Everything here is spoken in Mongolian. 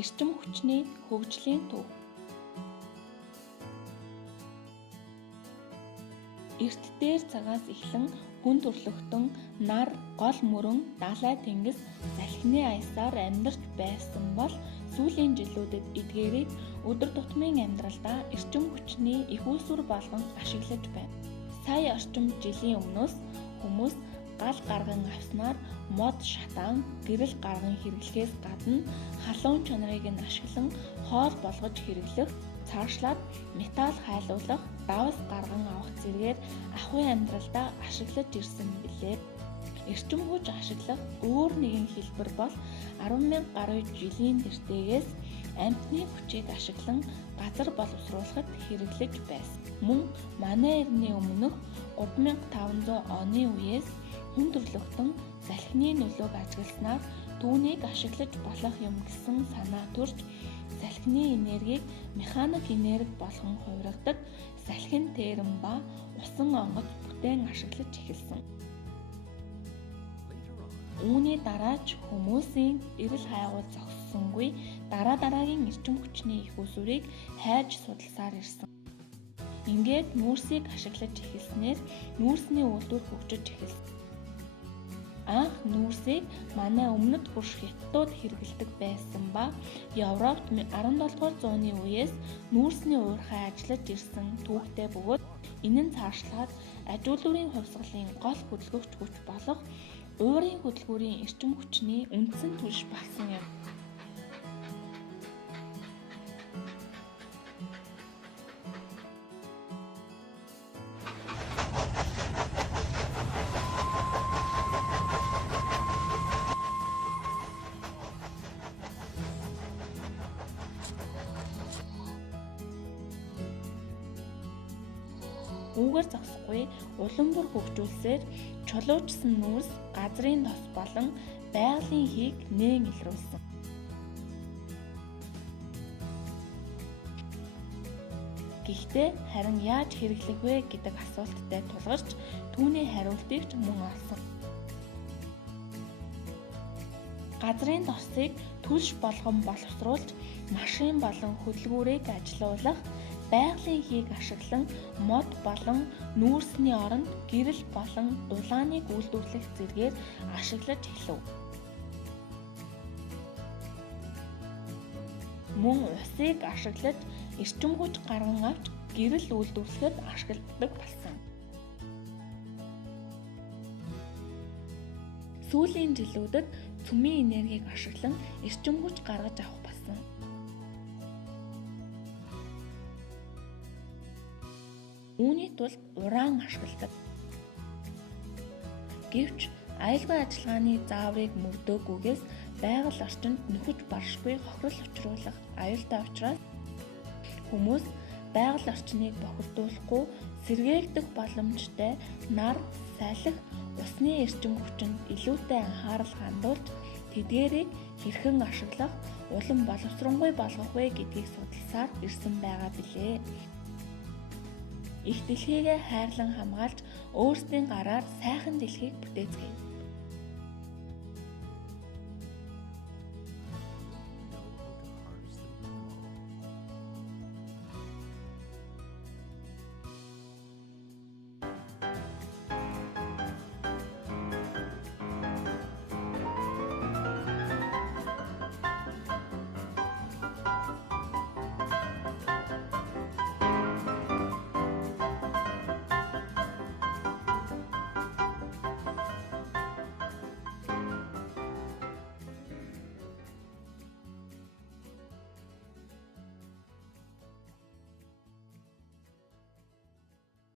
Эрчим хүчний хөгжлийн төв. Эрт дээр цагаас эхлэн хүн төрлөختөн нар, гол мөрөн, далай тэнгис, салхины аясаар амьдарч байсан бол сүүлийн жилүүдэд эдгээрийг өдөр тутмын амьдралдаа эрчим хүчний их үүсвэр болгон ашиглаж байна. Сая орчим жилийн өмнөөс хүмүүс гал гарган авснаар мод шатаан, гэрэл гарган хэрэглэхээс гадна халуун чанарыг нь ашиглан хоол болгож хэрэглэх, цаашлаад металл хайлуулах, давс гарган авах зэргээр ахуйн амьдралдаа ашиглаж ирсэн билээ. Эрчим хүч ашиглах өөр нэгэн хэлбэр бол 10,000 гаруй жилийн тэртээс амьтны хүчийг ашиглан газар боловсруулахад хэрэглэж байсан. Мөн манай эртний өмнөх 3500 оны үеэс хүн төрлөختөн салхины нөлөөг ажигласнаар түүнийг ашиглаж болох юм гэсэн санаа төрж салхины энергийг механик энерги болгон хувиргадаг салхин тээрэм ба усан онгоц бүтээн ашиглаж эхэлсэн. Үүний дараач хүмүүсийн эрэл хайгуул зогссонгүй дараагийн эрчим хүчний их усврыг хайж судалсаар ирсэн. Ингээд нүүрсийг ашиглаж эхэлснээр нүүрсний үйлдвэр хөгжиж эхэлсэн. Анх нүүрсийг манай өмнөд хөрш хятадууд хэрэглэдэг байсан ба Европт 17 дугаар зууны үеэс нүүрсний уурхай ажиллаж ирсэн түүхтэй бөгөөд энэ нь цаашлаад аж үйлдвэрийн хувьсгалын гол хөдөлгөгч хүч болох уурын хөдөлгүүрийн эрчим хүчний үндсэн түлш болсон юм. Үүгээр зогсохгүй улам бүр хөгжүүлсээр чулуужсан нүүрс газрын тос болон байгалийн хийг нээн илрүүлсэн. Гэхдээ харин яаж хэрэглэх вэ гэдэг асуулттай тулгарч түүний хариултыг ч мөн олсон. Газрын тосыг түлш болгон боловсруулж машин болон хөдөлгүүрийг ажилуулах, байгалийн хийг ашиглан мод болон нүүрсний оронд гэрэл болон дулааныг үйлдвэрлэх зэргээр ашиглаж эхлэв. Мөн усыг ашиглаж эрчим хүч гарган авч гэрэл үйлдвэрлэхэд ашигладаг болсон. Сүүлийн жилүүдэд цөмийн энергийг ашиглан эрчим хүч гаргаж авах болсон. Үүний тулд уран ашигладаг. Гэвч аюулгүй ажиллагааны зааврыг мөрдөөгүйгээс байгаль орчинд нөхөж баршгүй хохирол учруулах аюултай учраас хүмүүс байгаль орчныг бохирдуулахгүй сэргээгдэх боломжтой нар, салхи, усны эрчим хүчинд илүүтэй анхаарал хандуулж тэдгээрийг хэрхэн ашиглах, улам боловсронгуй болгох вэ гэдгийг судалсаар ирсэн байгаа билээ. Их дэлхийгээ хайрлан хамгаалж өөрсдийн гараар сайхан дэлхийг бүтээцгээе.